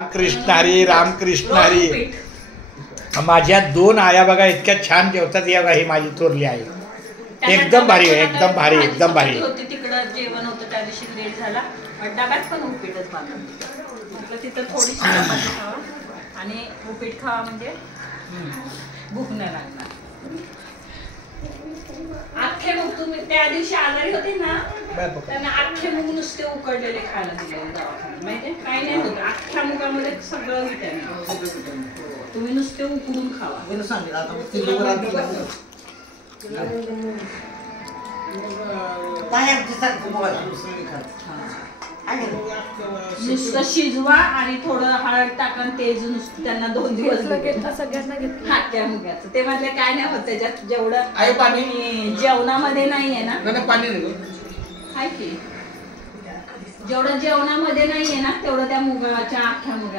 कृष्ण हरी रामकृष्ण हरी. माझ्या दोन आया बघा इतक्या छान जेवतात. या ही माझी थोरली आहे. एकदम भारी आहे. एकदम भारी एकदम भारी होती. तिकडं जेवण होतं त्या दिवशी लेट झाला. डब्यात पण उपीटच बांधलं. म्हटलं तिथं थोडीशी चपाती खावा आणि उपीट खावा म्हणजे भूक नाही लागणार. अख्खे मूग तुम्ही त्या दिवशी आजारी होते ना त्यांना अख्खे मूग नुसते उकडलेले खायला दिले दवाखान्यात. माहितीये काही नाही होत. अख्ख्या मुगामध्ये सगळं विटॅमिन. तुम्ही नुसते उकडून खावा. नुसतं शिजवा आणि थोडं हळद टाका. तेज नुसतं त्यांना 2 दिवस सगळ्यांना घेतलं अख्ख्या मुगाचं. ते म्हटलं काय नाही होत त्याच्यात. जेवढं पाणी जेवणामध्ये नाहीये ना पाणी आहे की जेवढं जेवणामध्ये नाहीये ना तेवढं त्या मुगाच्या अख्ख्या मुगा